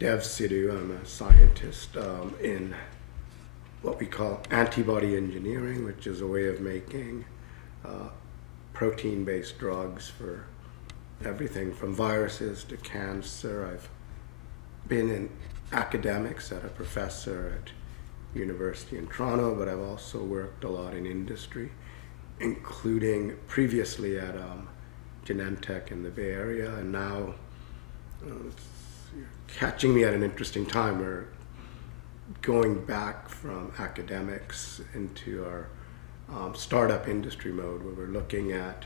Sidhu. I'm a scientist in what we call antibody engineering, which is a way of making protein-based drugs for everything from viruses to cancer. I've been in academics as a professor at University in Toronto, but I've also worked a lot in industry, including previously at Genentech in the Bay Area, and now you're catching me at an interesting time. We're going back from academics into our startup industry mode, where we're looking at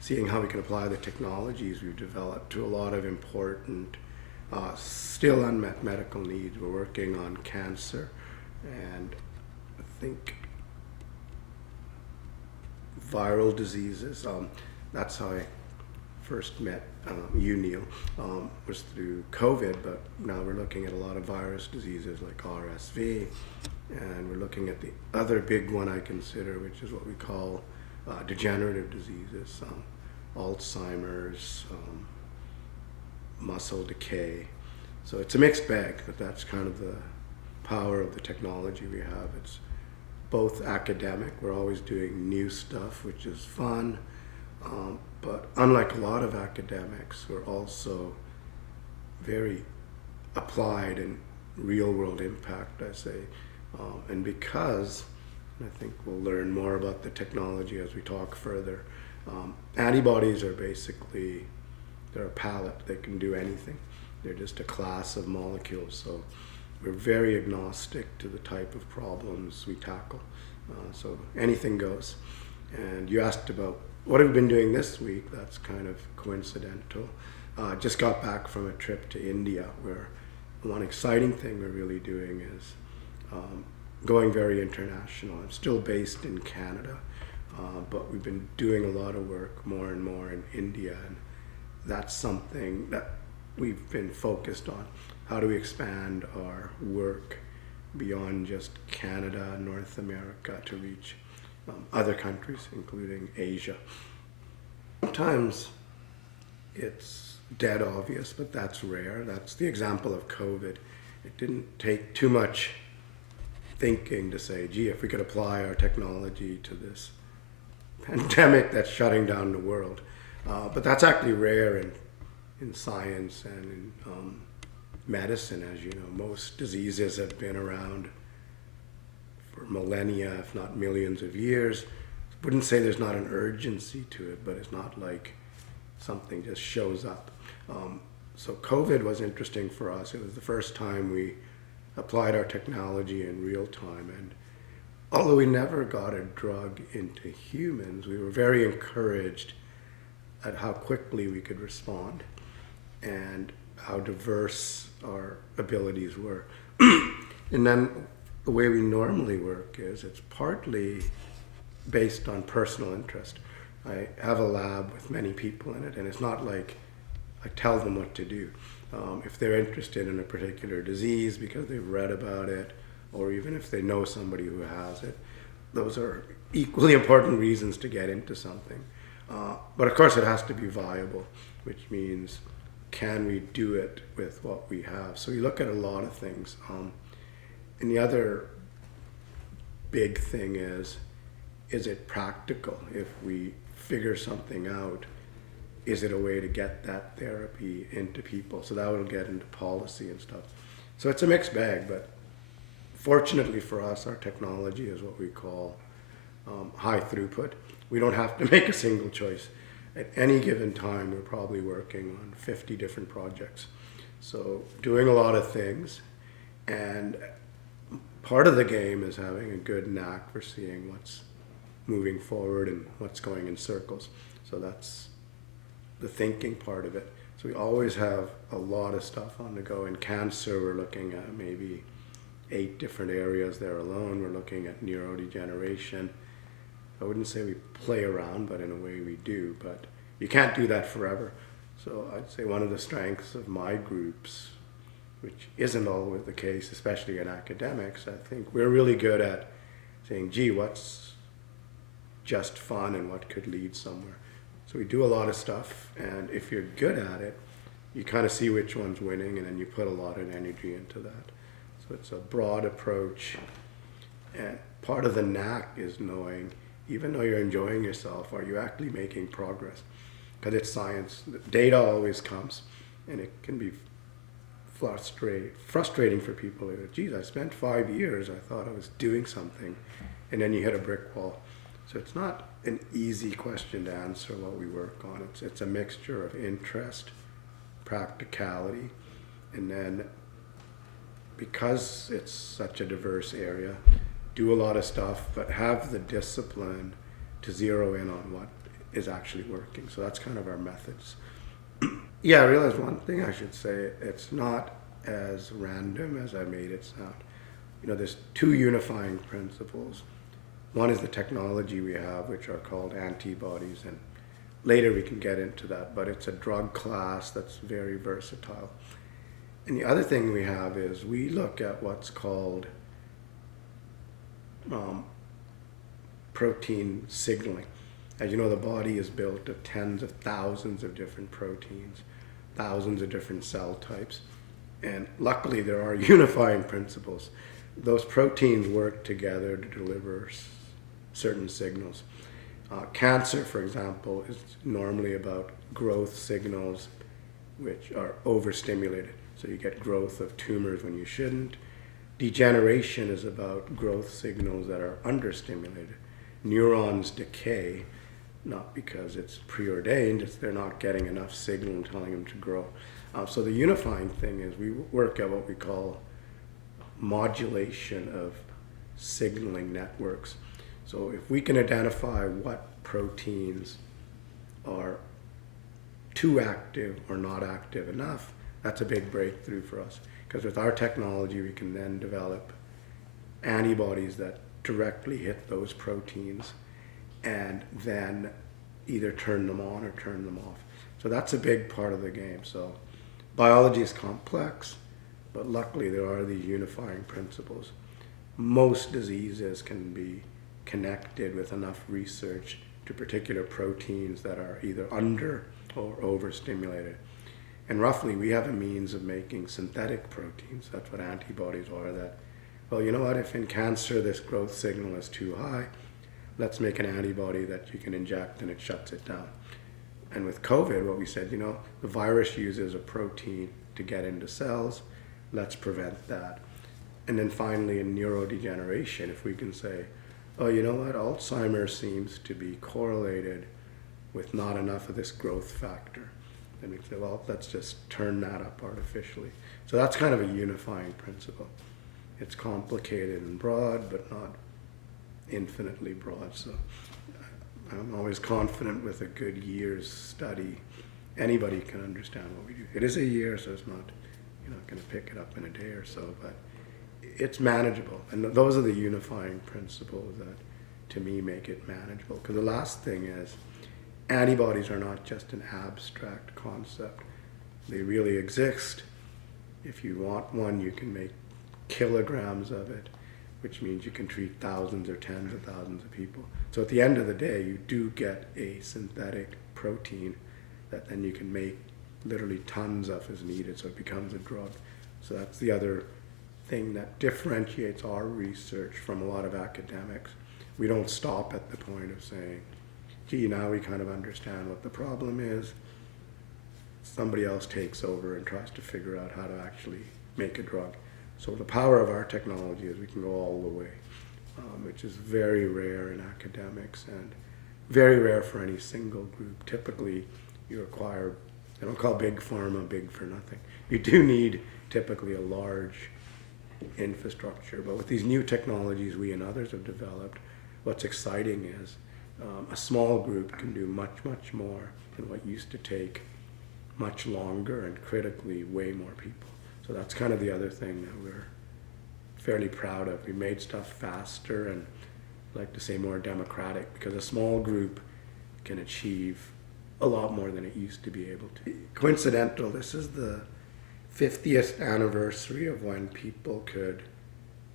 seeing how we can apply the technologies we've developed to a lot of important, still unmet medical needs. We're working on cancer, and I think viral diseases. That's how I first met you, Neal, was through COVID, but now we're looking at a lot of virus diseases like RSV, and we're looking at the other big one I consider, which is what we call degenerative diseases, Alzheimer's, muscle decay. So it's a mixed bag, but that's kind of the power of the technology we have. It's both academic, we're always doing new stuff, which is fun, but unlike a lot of academics, we're also very applied and real world impact, I say. And because, and I think we'll learn more about the technology as we talk further, antibodies are basically, they're a palette, they can do anything. They're just a class of molecules, so we're very agnostic to the type of problems we tackle. So anything goes. And you asked about what have we been doing this week. That's kind of coincidental. Just got back from a trip to India, where one exciting thing we're really doing is going very international. I'm still based in Canada, but we've been doing a lot of work more and more in India, and that's something that we've been focused on. How do we expand our work beyond just Canada, North America, to reach other countries, including Asia? Sometimes it's dead obvious, but that's rare. That's the example of COVID. It didn't take too much thinking to say, gee, if we could apply our technology to this pandemic that's shutting down the world. But that's actually rare in science and in medicine. As you know, most diseases have been around for millennia, if not millions of years. I wouldn't say there's not an urgency to it, but it's not like something just shows up. So COVID was interesting for us. It was the first time we applied our technology in real time, and although we never got a drug into humans, we were very encouraged at how quickly we could respond and how diverse our abilities were. And then the way we normally work is it's partly based on personal interest. I have a lab with many people in it, and it's not like I tell them what to do. If they're interested in a particular disease because they've read about it, or even if they know somebody who has it, those are equally important reasons to get into something. But of course it has to be viable, which means can we do it with what we have? So we look at a lot of things. And the other big thing is it practical? If we figure something out, is it a way to get that therapy into people? So that will get into policy and stuff. So it's a mixed bag, but fortunately for us, our technology is what we call high throughput. We don't have to make a single choice. At any given time, we're probably working on 50 different projects. So doing a lot of things, and part of the game is having a good knack for seeing what's moving forward and what's going in circles. So that's the thinking part of it. So we always have a lot of stuff on the go. In cancer, we're looking at maybe 8 different areas there alone. We're looking at neurodegeneration. I wouldn't say we play around, but in a way we do. But you can't do that forever. So I'd say one of the strengths of my groups, which isn't always the case, especially in academics, I think we're really good at saying, gee, what's just fun and what could lead somewhere. So we do a lot of stuff, and if you're good at it, you kind of see which one's winning, and then you put a lot of energy into that. So it's a broad approach, and part of the knack is knowing, even though you're enjoying yourself, are you actually making progress? Because it's science. Data always comes, and it can be frustrating for people. Geez, I spent 5 years, I thought I was doing something, and then you hit a brick wall. So it's not an easy question to answer what we work on. It's a mixture of interest, practicality, and then because it's such a diverse area, do a lot of stuff, but have the discipline to zero in on what is actually working. So that's kind of our methods. Yeah, I realized one thing I should say, it's not as random as I made it sound. There's two unifying principles. One is the technology we have, which are called antibodies, and later we can get into that, but it's a drug class that's very versatile. And the other thing we have is we look at what's called protein signaling. As you know, the body is built of tens of thousands of different proteins, thousands of different cell types, and luckily there are unifying principles. Those proteins work together to deliver certain signals. Cancer, for example, is normally about growth signals which are overstimulated. So you get growth of tumors when you shouldn't. Degeneration is about growth signals that are understimulated. Neurons decay, not because it's preordained, it's they're not getting enough signal telling them to grow. So the unifying thing is we work at what we call modulation of signaling networks. So if we can identify what proteins are too active or not active enough, that's a big breakthrough for us. Because with our technology, we can then develop antibodies that directly hit those proteins and then either turn them on or turn them off. So that's a big part of the game. So biology is complex, but luckily there are these unifying principles. Most diseases can be connected with enough research to particular proteins that are either under or overstimulated. And roughly we have a means of making synthetic proteins. That's what antibodies are. That, well, you know what, if in cancer this growth signal is too high, let's make an antibody that you can inject and it shuts it down. And with COVID, what we said, the virus uses a protein to get into cells, let's prevent that. And then finally in neurodegeneration, if we can say, oh, you know what, Alzheimer's seems to be correlated with not enough of this growth factor. And we say, well, let's just turn that up artificially. So that's kind of a unifying principle. It's complicated and broad, but not infinitely broad. So I'm always confident with a good year's study, anybody can understand what we do. It is a year, so it's not, you're not going to pick it up in a day or so, but it's manageable. And those are the unifying principles that, to me, make it manageable. Because the last thing is, antibodies are not just an abstract concept. They really exist. If you want one, you can make kilograms of it, which means you can treat thousands or tens of thousands of people. So at the end of the day, you do get a synthetic protein that then you can make literally tons of as needed, so it becomes a drug. So that's the other thing that differentiates our research from a lot of academics. We don't stop at the point of saying, gee, now we kind of understand what the problem is. Somebody else takes over and tries to figure out how to actually make a drug. So the power of our technology is we can go all the way, which is very rare in academics and very rare for any single group. Typically, you require, I don't call big pharma big for nothing. You do need typically a large infrastructure, but with these new technologies we and others have developed, what's exciting is a small group can do much, much more than what used to take much longer and critically way more people. So that's kind of the other thing that we're fairly proud of. We made stuff faster and, I like to say, more democratic, because a small group can achieve a lot more than it used to be able to. Coincidental, this is the 50th anniversary of when people could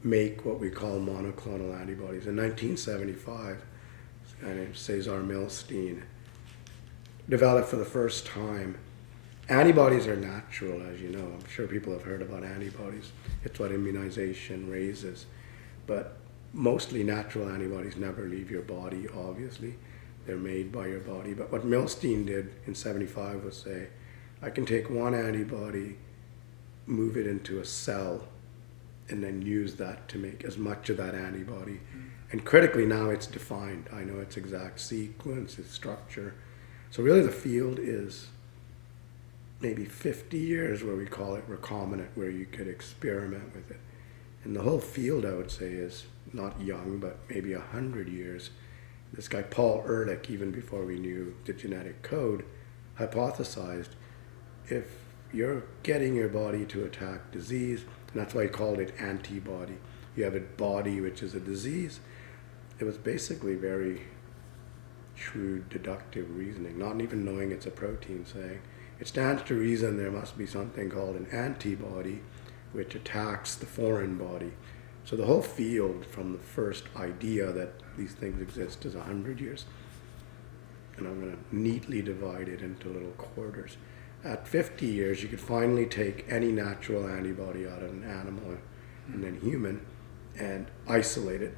make what we call monoclonal antibodies. In 1975, a guy named Cesar Milstein developed for the first time Antibodies are natural, as you know. I'm sure people have heard about antibodies. It's what immunization raises. But mostly natural antibodies never leave your body, obviously. They're made by your body. But what Milstein did in 75 was say, I can take one antibody, move it into a cell, and then use that to make as much of that antibody. And critically now it's defined. I know its exact sequence, its structure. So really the field is maybe 50 years where we call it recombinant, where you could experiment with it. And the whole field, I would say, is not young, but maybe 100 years. This guy, Paul Ehrlich, even before we knew the genetic code, hypothesized if you're getting your body to attack disease, and that's why he called it antibody. You have a body which is a disease. It was basically very shrewd deductive reasoning, not even knowing it's a protein, saying it stands to reason there must be something called an antibody which attacks the foreign body. So the whole field from the first idea that these things exist is 100 years. And I'm going to neatly divide it into little quarters. At 50 years, you could finally take any natural antibody out of an animal and then human and isolate it.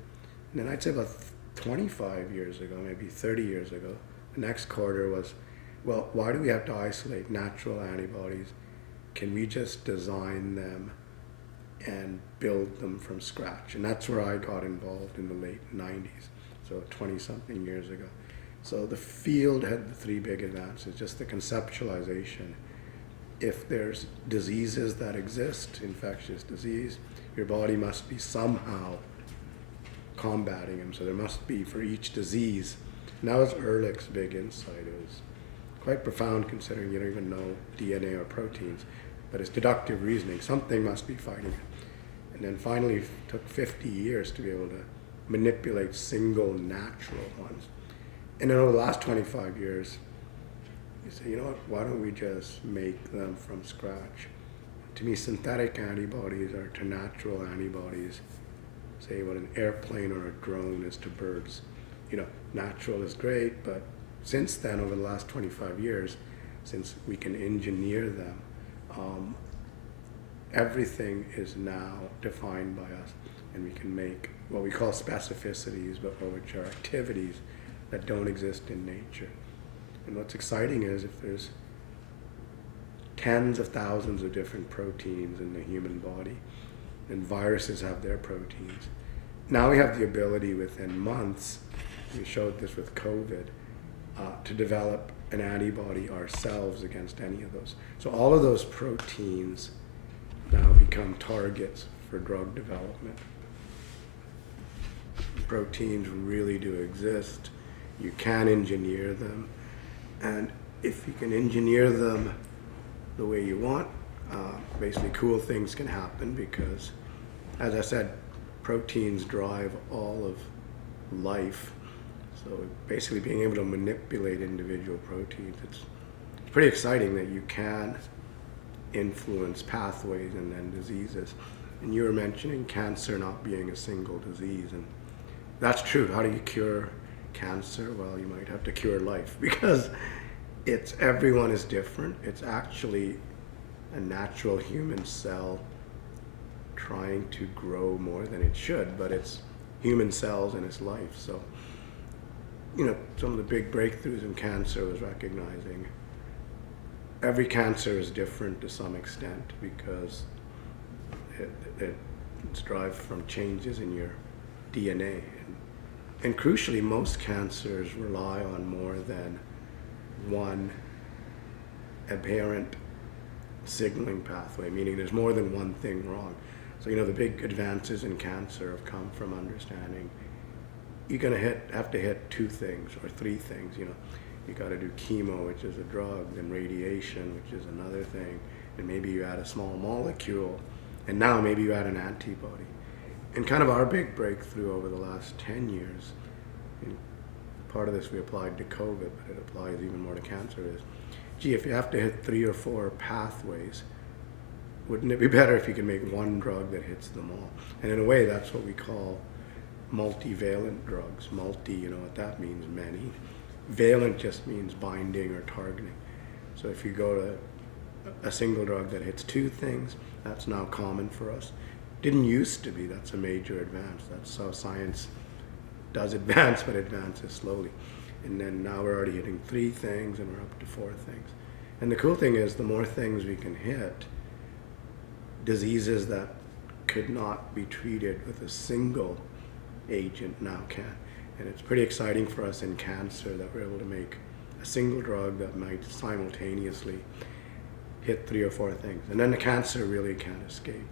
And then I'd say about 25 years ago, maybe 30 years ago, the next quarter was, well, why do we have to isolate natural antibodies? Can we just design them and build them from scratch? And that's where I got involved in the late 90s, so 20-something years ago. So the field had the three big advances, just the conceptualization. If there's diseases that exist, infectious disease, your body must be somehow combating them. So there must be for each disease. And that was Ehrlich's big insight. It was quite profound considering you don't even know DNA or proteins, but it's deductive reasoning. Something must be fighting it. And then finally it took 50 years to be able to manipulate single natural ones. And then over the last 25 years, you say, you know what, why don't we just make them from scratch? To me, synthetic antibodies are to natural antibodies, say what an airplane or a drone is to birds. You know, natural is great, but since then, over the last 25 years, since we can engineer them, everything is now defined by us, and we can make what we call specificities, but which are activities that don't exist in nature. And what's exciting is if there's tens of thousands of different proteins in the human body, and viruses have their proteins, now we have the ability within months, we showed this with COVID, to develop an antibody ourselves against any of those. So all of those proteins now become targets for drug development. Proteins really do exist. You can engineer them. And if you can engineer them the way you want, basically cool things can happen because, as I said, proteins drive all of life. So basically being able to manipulate individual proteins, it's pretty exciting that you can influence pathways and then diseases. And you were mentioning cancer not being a single disease, and that's true. How do you cure cancer? Well, you might have to cure life because everyone is different. It's actually a natural human cell trying to grow more than it should, but it's human cells and it's life. So, you know, some of the big breakthroughs in cancer was recognizing every cancer is different to some extent because it's derived from changes in your DNA. And crucially, most cancers rely on more than one aberrant signaling pathway, meaning there's more than one thing wrong. So, you know, the big advances in cancer have come from understanding you're going to have to hit two things or three things. You know, you got to do chemo, which is a drug, then radiation, which is another thing, and maybe you add a small molecule, and now maybe you add an antibody. And kind of our big breakthrough over the last 10 years, and part of this we applied to COVID, but it applies even more to cancer, is, gee, if you have to hit 3 or 4 pathways, wouldn't it be better if you could make one drug that hits them all? And in a way, that's what we call multivalent drugs. Multi, you know what that means, many. Valent just means binding or targeting. So if you go to a single drug that hits two things. That's now common for us. Didn't used to be. That's a major advance. That's how science does advance, but advances slowly. And then now we're already hitting three things, and we're up to four things. And the cool thing is, the more things we can hit, diseases that could not be treated with a single agent now can. And it's pretty exciting for us in cancer that we're able to make a single drug that might simultaneously hit three or four things. And then the cancer really can't escape.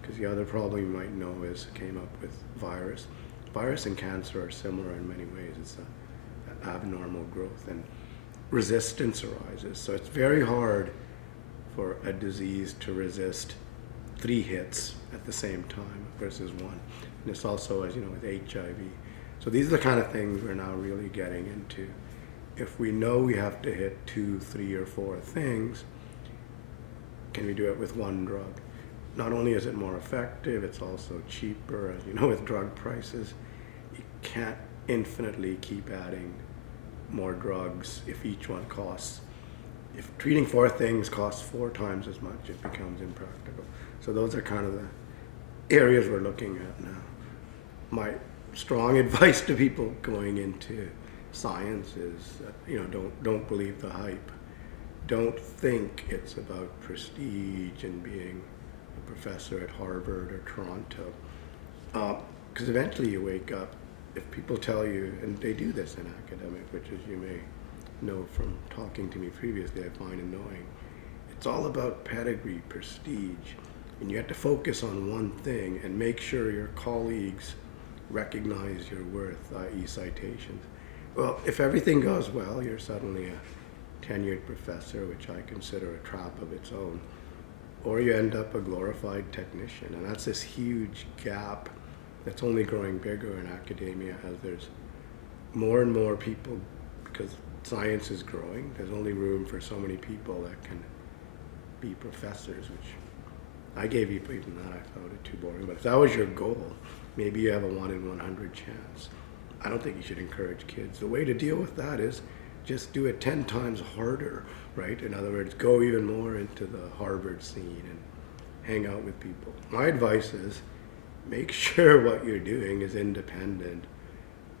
Because the other problem you might know is, came up with virus. Virus and cancer are similar in many ways. It's an abnormal growth, and resistance arises. So it's very hard for a disease to resist three hits at the same time versus one. And it's also, as you know, with HIV. So these are the kind of things we're now really getting into. If we know we have to hit 2, 3, or 4 things, can we do it with one drug? Not only is it more effective, it's also cheaper. As you know, with drug prices, you can't infinitely keep adding more drugs if each one costs. If treating 4 things costs 4 times as much, it becomes impractical. So those are kind of the areas we're looking at now. My strong advice to people going into science is, don't believe the hype. Don't think it's about prestige and being a professor at Harvard or Toronto. Because eventually you wake up, if people tell you, and they do this in academic, which as you may know from talking to me previously, I find annoying. It's all about pedigree, prestige, and you have to focus on one thing and make sure your colleagues recognize your worth, i.e. citations. Well, if everything goes well, you're suddenly a tenured professor, which I consider a trap of its own, or you end up a glorified technician, and that's this huge gap that's only growing bigger in academia as there's more and more people, because science is growing. There's only room for so many people that can be professors, which I gave you even that. I found it too boring. But if that was your goal, maybe you have a 1 in 100 chance. I don't think you should encourage kids. The way to deal with that is just do it 10 times harder, right? In other words, go even more into the Harvard scene and hang out with people. My advice is make sure what you're doing is independent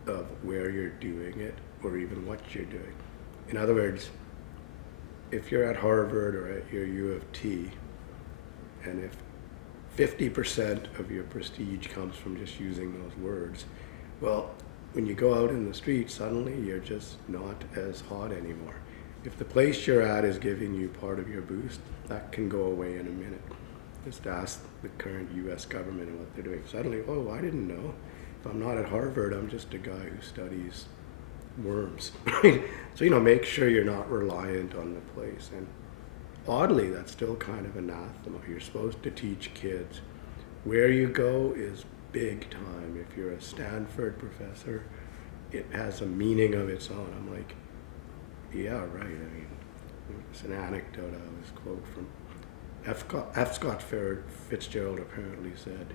of where you're doing it or even what you're doing. In other words, if you're at Harvard or at your U of T, and if 50% of your prestige comes from just using those words, well, when you go out in the street, suddenly you're just not as hot anymore. If the place you're at is giving you part of your boost, that can go away in a minute. Just ask the current US government and what they're doing. Suddenly, oh, I didn't know. If I'm not at Harvard, I'm just a guy who studies worms. So, make sure you're not reliant on the place. And oddly, that's still kind of anathema. You're supposed to teach kids. Where you go is big time. If you're a Stanford professor, it has a meaning of its own. I'm like, yeah, right. It's an anecdote I always quote from F. Scott Fitzgerald apparently said,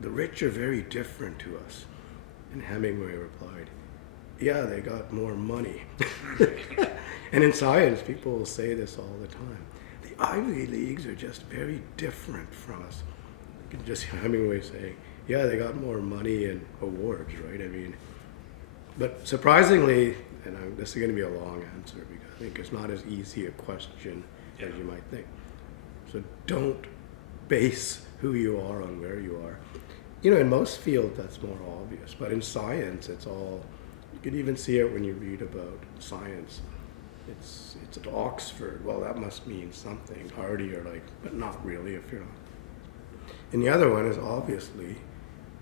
"The rich are very different to us." And Hemingway replied, "Yeah, they got more money." And in science, people will say this all the time. The Ivy Leagues are just very different from us. You can just hear Hemingway saying, yeah, they got more money and awards, right? But surprisingly, and this is going to be a long answer because I think it's not as easy a question as you might think. So don't base who you are on where you are. In most fields that's more obvious, but in science it's all, you can even see it when you read about science. It's at Oxford, well that must mean something. Hardy you're like, but not really if you're not. And the other one is obviously,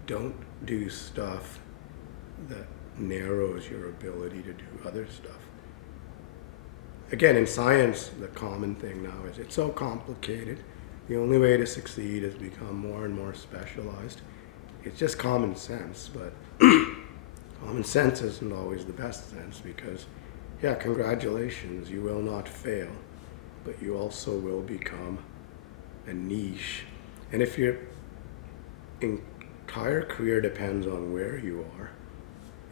don't do stuff that narrows your ability to do other stuff. Again, in science, the common thing now is it's so complicated. The only way to succeed is become more and more specialized. It's just common sense, but common sense isn't always the best sense because, yeah, congratulations, you will not fail, but you also will become a niche. And if your entire career depends on where you are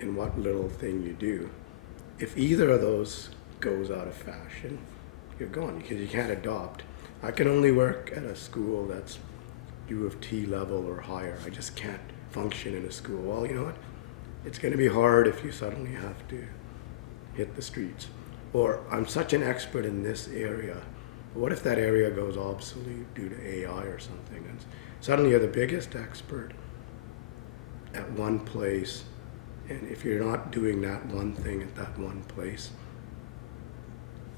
and what little thing you do, if either of those goes out of fashion, you're gone because you can't adopt. I can only work at a school that's U of T level or higher. I just can't function in a school. Well, you know what? It's going to be hard if you suddenly have to hit the streets. Or I'm such an expert in this area. What if that area goes obsolete due to AI or something? And suddenly you're the biggest expert at one place, and if you're not doing that one thing at that one place,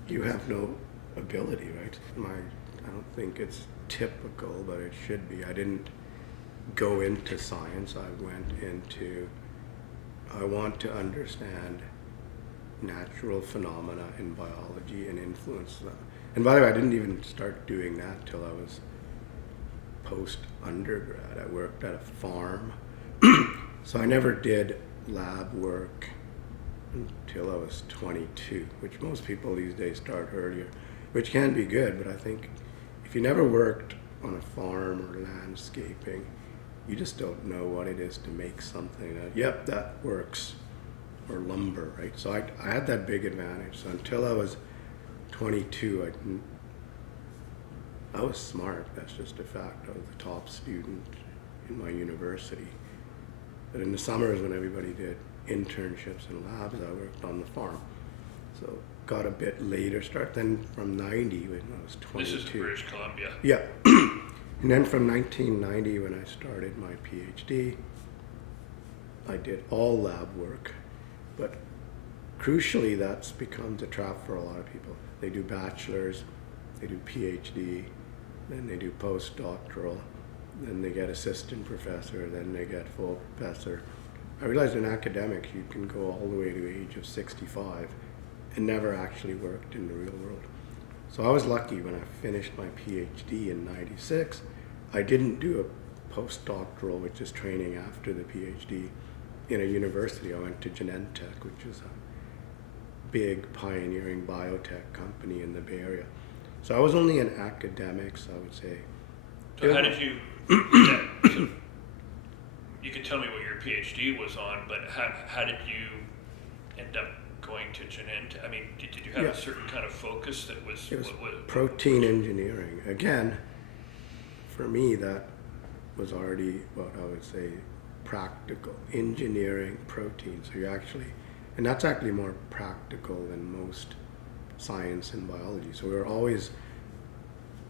you have no ability, right? I don't think it's typical, but it should be. I didn't go into science. I went into, I want to understand natural phenomena in biology and influence them. And by the way, I didn't even start doing that till I was post-undergrad. I worked at a farm. So I never did lab work until I was 22, which most people these days start earlier, which can be good, but I think if you never worked on a farm or landscaping, you just don't know what it is to make something that, yep, that works, or lumber, right? So I had that big advantage. So until I was 22, I was smart. That's just a fact. I was the top student in my university. But in the summers when everybody did internships and labs, I worked on the farm. So got a bit later start. Then from 90 when I was 22. This is in British Columbia. Yeah. And then from 1990 when I started my PhD, I did all lab work. But crucially, that's becomes a trap for a lot of people. They do bachelor's, they do PhD, then they do postdoctoral, then they get assistant professor, then they get full professor. I realized in academics you can go all the way to the age of 65 and never actually worked in the real world. So I was lucky when I finished my PhD in 96. I didn't do a postdoctoral, which is training after the PhD, in a university. I went to Genentech, which is a big pioneering biotech company in the Bay Area. So I was only in academics, I would say. So how did you, you can tell me what your PhD was on, but how did you end up going to Genentech? I mean, did you have a certain kind of focus that was? It was protein engineering. Again, for me, that was already what I would say practical. Engineering protein. So you actually, and that's actually more practical than most science and biology. So we were always,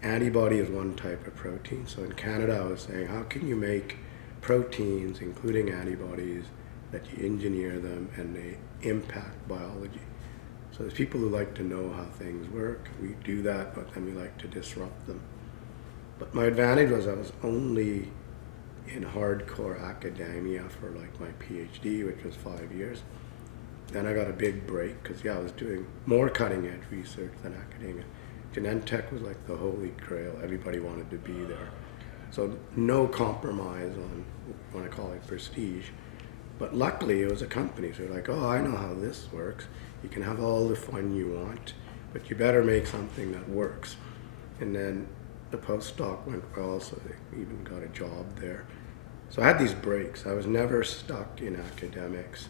antibody is one type of protein. So in Canada, I was saying, how can you make proteins, including antibodies, that you engineer them and they impact biology? So there's people who like to know how things work. We do that, but then we like to disrupt them. But my advantage was I was only in hardcore academia for like my PhD, which was 5 years. Then I got a big break because I was doing more cutting edge research than academia. Genentech was like the holy grail. Everybody wanted to be there. So no compromise on what I call it prestige. But luckily it was a company. So they're like, oh, I know how this works. You can have all the fun you want, but you better make something that works. And then the postdoc went well, so they even got a job there. So I had these breaks. I was never stuck in academics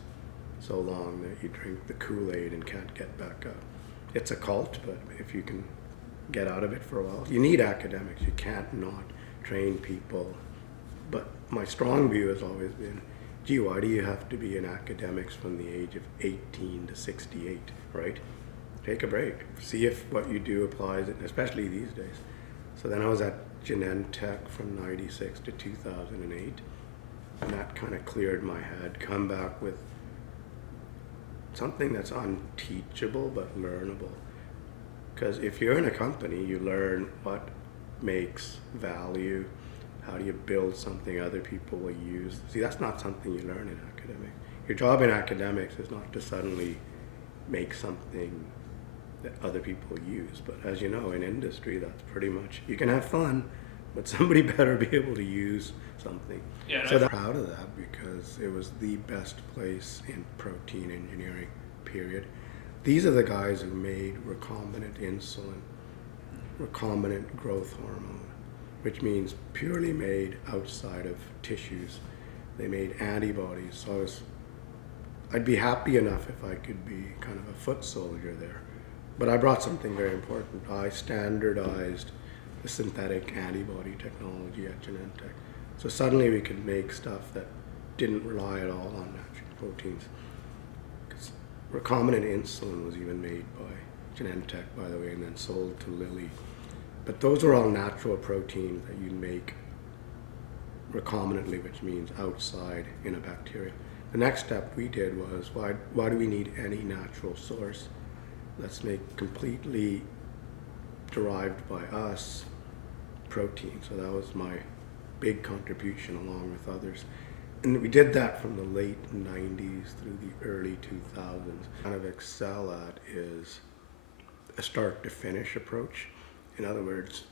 so long that you drink the Kool-Aid and can't get back up. It's a cult, but if you can get out of it for a while, you need academics. You can't not train people. But my strong view has always been, gee, why do you have to be in academics from the age of 18 to 68, right? Take a break. See if what you do applies, especially these days. So then I was at Genentech from 96 to 2008, and that kind of cleared my head. Come back with something that's unteachable but learnable. Because if you're in a company, you learn what makes value, how do you build something other people will use. See, that's not something you learn in academics. Your job in academics is not to suddenly make something that other people use. But as you know, in industry, that's pretty much, you can have fun, but somebody better be able to use something. Yeah, So I'm proud of that because it was the best place in protein engineering, period. These are the guys who made recombinant insulin, recombinant growth hormone, which means purely made outside of tissues. They made antibodies. So I'd be happy enough if I could be kind of a foot soldier there. But I brought something very important. I standardized the synthetic antibody technology at Genentech. So suddenly we could make stuff that didn't rely at all on natural proteins. Because recombinant insulin was even made by Genentech, by the way, and then sold to Lilly. But those are all natural proteins that you make recombinantly, which means outside in a bacteria. The next step we did was, why do we need any natural source? Let's make completely derived by us protein. So that was my big contribution along with others. And we did that from the late 90s through the early 2000s. Kind of excel at is a start to finish approach. In other words,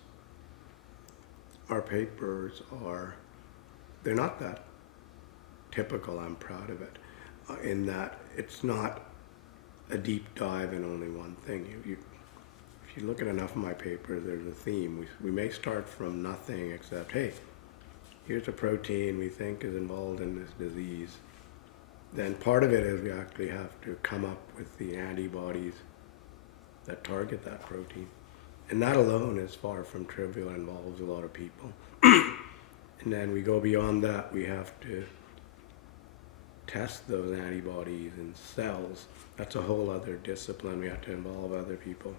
our papers they're not that typical. I'm proud of it, in that it's not a deep dive in only one thing. If you look at enough of my papers, there's a theme. We may start from nothing except, hey, here's a protein we think is involved in this disease. Then part of it is we actually have to come up with the antibodies that target that protein. And that alone is far from trivial, involves a lot of people. And then we go beyond that, we have to test those antibodies in cells. That's a whole other discipline. We have to involve other people.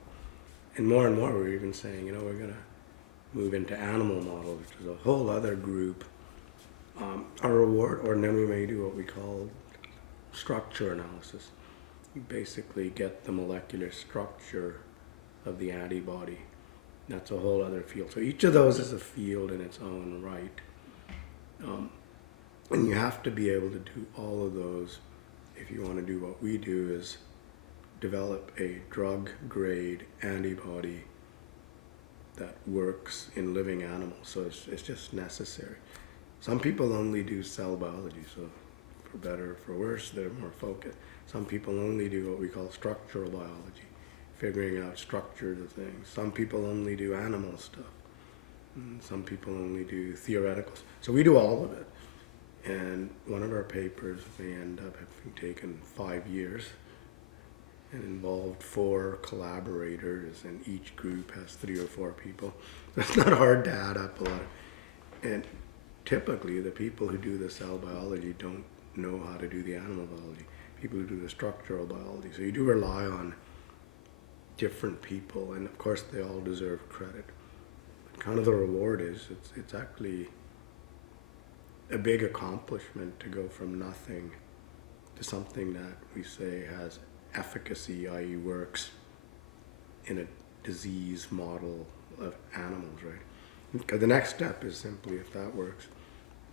And more we're even saying, we're going to move into animal models, which is a whole other group. Our reward, or then we may do what we call structure analysis. You basically get the molecular structure of the antibody. That's a whole other field. So each of those is a field in its own right. And you have to be able to do all of those if you want to do what we do, is develop a drug-grade antibody that works in living animals. So it's just necessary. Some people only do cell biology, so for better or for worse, they're more focused. Some people only do what we call structural biology, figuring out structures of things. Some people only do animal stuff. And some people only do theoreticals. So we do all of it. And one of our papers may end up having taken 5 years and involved 4 collaborators, and each group has 3 or 4 people. It's not hard to add up a lot. And typically the people who do the cell biology don't know how to do the animal biology. People who do the structural biology. So you do rely on different people, and of course they all deserve credit. But kind of the reward is it's actually a big accomplishment to go from nothing to something that we say has efficacy, i.e. works in a disease model of animals, right? Because the next step is simply, if that works,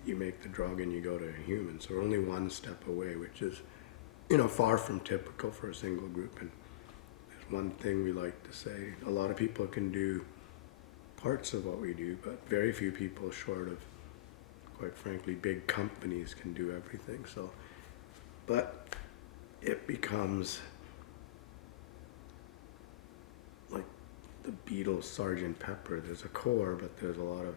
you make the drug and you go to humans. So we're only one step away, which is, far from typical for a single group. And there's one thing we like to say, a lot of people can do parts of what we do, but very few people short of, quite frankly, big companies can do everything. So, but it becomes like the Beatles' Sgt. Pepper. There's a core, but there's a lot of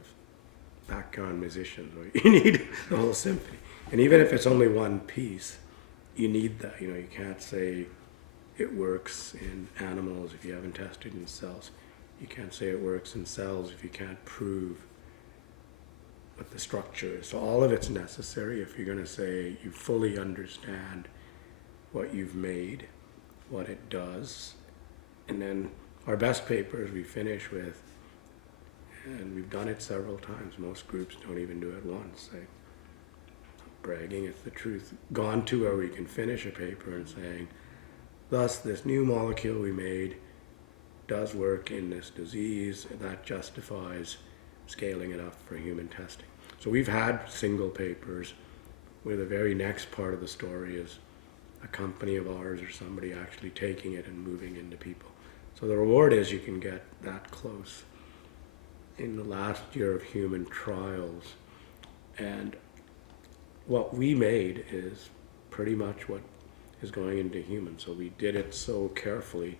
background musicians. Right? You need the whole symphony. And even if it's only one piece, you need that. You can't say it works in animals if you haven't tested in cells. You can't say it works in cells if you can't prove what the structure is. So all of it's necessary if you're going to say you fully understand what you've made, what it does. And then our best papers we finish with, and we've done it several times. Most groups don't even do it once. Not bragging, it's the truth. Gone to where we can finish a paper and saying, thus this new molecule we made does work in this disease, and that justifies scaling it up for human testing. So we've had single papers where the very next part of the story is a company of ours or somebody actually taking it and moving into people. So the reward is you can get that close. In the last year of human trials, and what we made is pretty much what is going into humans. So we did it so carefully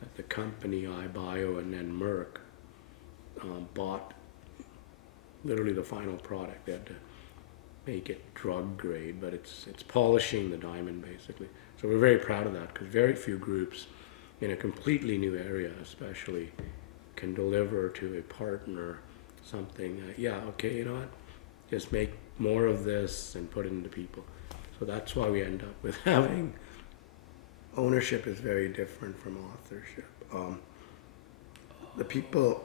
that the company iBio and then Merck bought literally the final product. They had to make it drug grade, but it's polishing the diamond basically. So we're very proud of that, because very few groups in a completely new area especially can deliver to a partner something that, yeah, okay, you know what, just make more of this and put it into people. So that's why we end up with having ownership is very different from authorship. The people,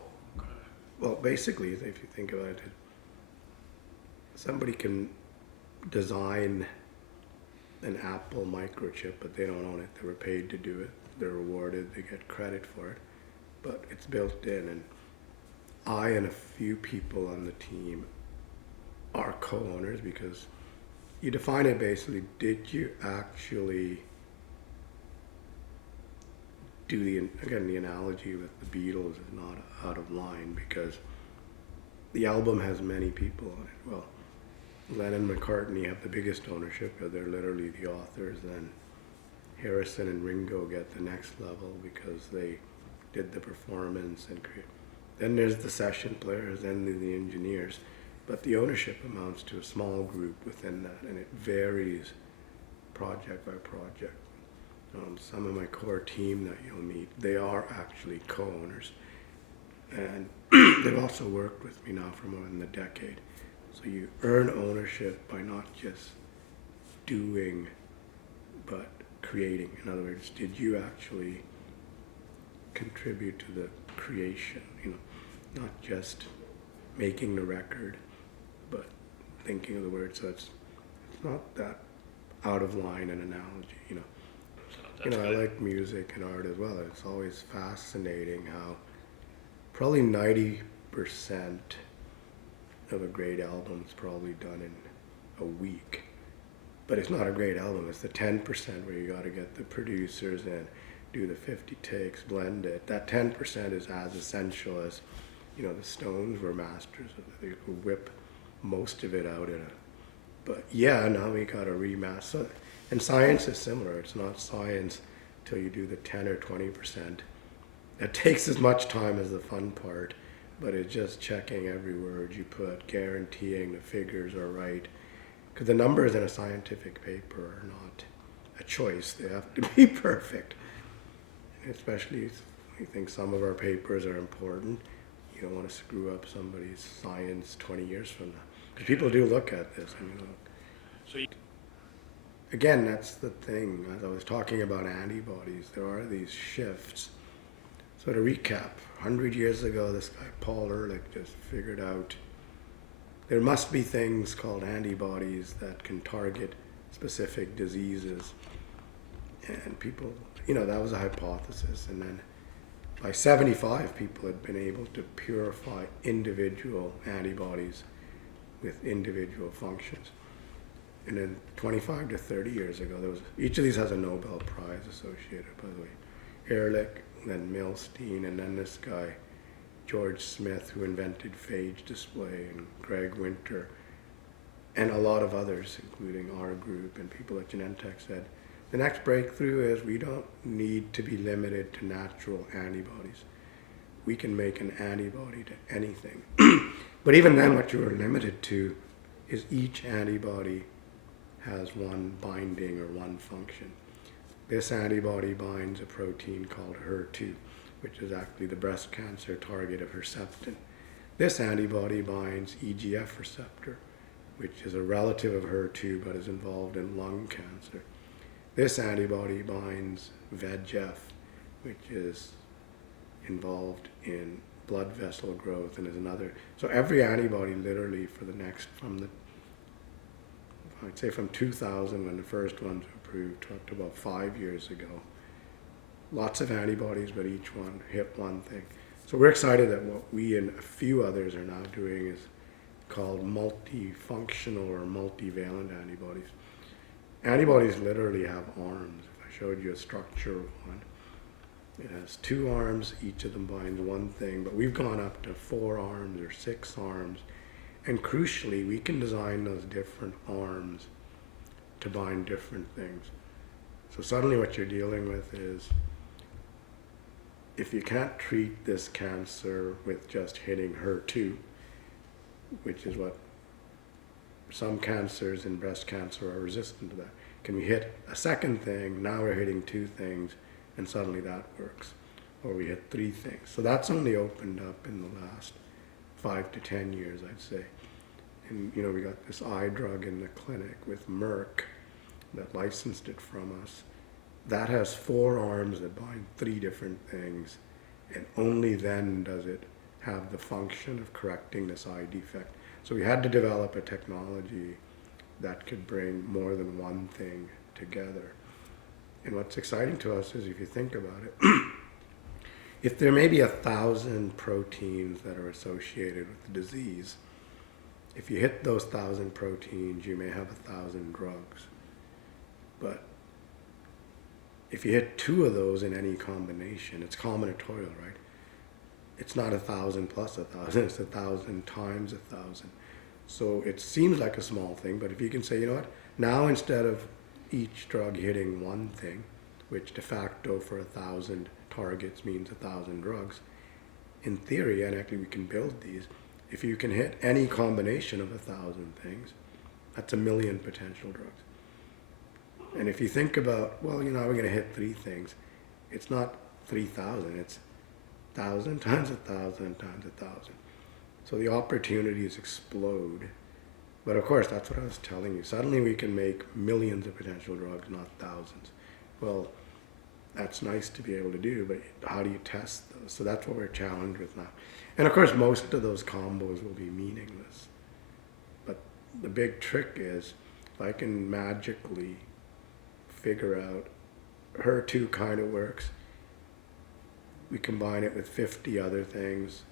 well, basically, if you think about it, somebody can design an Apple microchip, but they don't own it. They were paid to do it. They're rewarded. They get credit for it, but it's built in. And I and a few people on the team are co-owners because you define it basically. Did you actually do the analogy with the Beatles is not out of line because the album has many people on it. Well, Lennon and McCartney have the biggest ownership, but they're literally the authors. Then Harrison and Ringo get the next level because they did the performance and create. Then there's the session players, then the engineers, but the ownership amounts to a small group within that, and it varies project by project. Some of my core team that you'll meet, they are actually co-owners, and they've also worked with me now for more than a decade. So you earn ownership by not just doing, but creating. In other words, did you actually contribute to the creation? You know, not just making the record, but thinking of the words. So it's not that out of line an analogy. You know. So that's I good. like music and art as well. It's always fascinating how probably 90% of a great album is probably done in a week. But it's not a great album. It's the 10% where you got to get the producers in, do the 50 takes, blend it. That 10% is as essential as, the Stones were masters of it. They could whip most of it out in a. But yeah, now we got to remaster. And science is similar. It's not science till you do the 10 or 20%. It takes as much time as the fun part, but it's just checking every word you put, guaranteeing the figures are right. Because the numbers in a scientific paper are not a choice. They have to be perfect. Especially if we think some of our papers are important. You don't want to screw up somebody's science 20 years from now. Because people do look at this. So you, Again, that's the thing. As I was talking about antibodies, there are these shifts. So to recap, 100 years ago, this guy Paul Ehrlich just figured out there must be things called antibodies that can target specific diseases. And people, that was a hypothesis. And then by 75, people had been able to purify individual antibodies with individual functions. And then 25 to 30 years ago, each of these has a Nobel Prize associated, by the way. Ehrlich, then Milstein, and then this guy, George Smith, who invented phage display, and Greg Winter, and a lot of others, including our group and people at Genentech, said, the next breakthrough is we don't need to be limited to natural antibodies. We can make an antibody to anything. But even then, what you are limited to is each antibody has one binding or one function. This antibody binds a protein called HER2, which is actually the breast cancer target of Herceptin. This antibody binds EGF receptor, which is a relative of HER2 but is involved in lung cancer. This antibody binds VEGF, which is involved in blood vessel growth and is another. So every antibody literally for the next, I'd say from 2000 when the first ones were approved to about 5 years ago, lots of antibodies, but each one hit one thing. So we're excited that what we and a few others are now doing is called multifunctional or multivalent antibodies. Antibodies literally have arms. If I showed you a structure of one, it has 2 arms, each of them binds one thing, but we've gone up to 4 arms or 6 arms. And crucially, we can design those different arms to bind different things. So suddenly what you're dealing with is, if you can't treat this cancer with just hitting HER2, which is what some cancers in breast cancer are resistant to that. Can we hit a second thing? Now we're hitting 2 things. and suddenly that works. Or we hit 3 things. So that's only opened up in the last 5 to 10 years, I'd say. And we got this eye drug in the clinic with Merck that licensed it from us. That has 4 arms that bind 3 different things, and only then does it have the function of correcting this eye defect. So we had to develop a technology that could bring more than one thing together. And what's exciting to us is, if you think about it, if there may be 1,000 proteins that are associated with the disease, if you hit those 1,000 proteins, you may have 1,000 drugs. But if you hit 2 of those in any combination, it's combinatorial, right? It's not 1,000 plus 1,000, it's 1,000 times 1,000. So it seems like a small thing, but if you can say, you know what, now instead of each drug hitting one thing, which de facto for 1,000 targets means 1,000 drugs, in theory, and actually we can build these, if you can hit any combination of 1,000 things, that's 1,000,000 potential drugs. And if you think about, well, we're going to hit 3 things, it's not 3,000, it's 1,000 times 1,000 times 1,000. So the opportunities explode. But of course, that's what I was telling you. Suddenly we can make millions of potential drugs, not thousands. Well, that's nice to be able to do, but how do you test those? So that's what we're challenged with now. And of course, most of those combos will be meaningless. But the big trick is, if I can magically figure out HER2 kind of works, we combine it with 50 other things,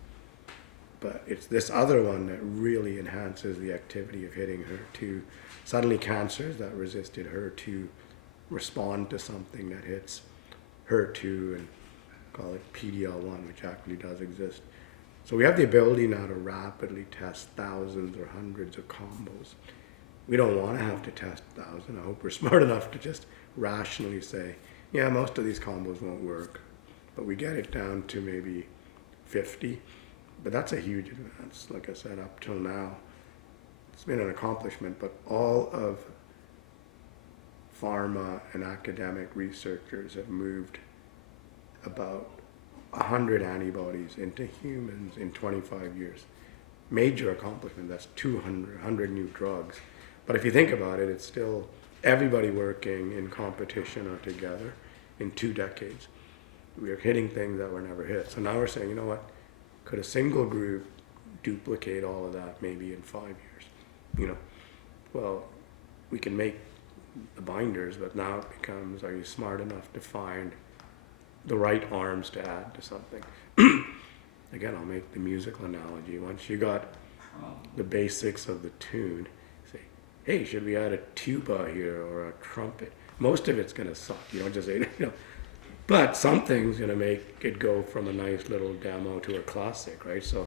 but it's this other one that really enhances the activity of hitting HER2. Suddenly cancers that resisted HER2 respond to something that hits HER2, and call it PD-L1, which actually does exist. So we have the ability now to rapidly test thousands or hundreds of combos. We don't want to have to test 1,000. I hope we're smart enough to just rationally say, yeah, most of these combos won't work, but we get it down to maybe 50. But that's a huge advance. Like I said, up till now, it's been an accomplishment, but all of pharma and academic researchers have moved about 100 antibodies into humans in 25 years. Major accomplishment, that's 100 new drugs. But if you think about it, it's still everybody working in competition or together in 2 decades. We are hitting things that were never hit. So now we're saying, you know what? Could a single group duplicate all of that maybe in 5 years? Well, we can make the binders, but now it becomes, are you smart enough to find the right arms to add to something? Again, I'll make the musical analogy. Once you got the basics of the tune, say, hey, should we add a tuba here or a trumpet? Most of it's going to suck. You don't just say, but something's going to make it go from a nice little demo to a classic, right? So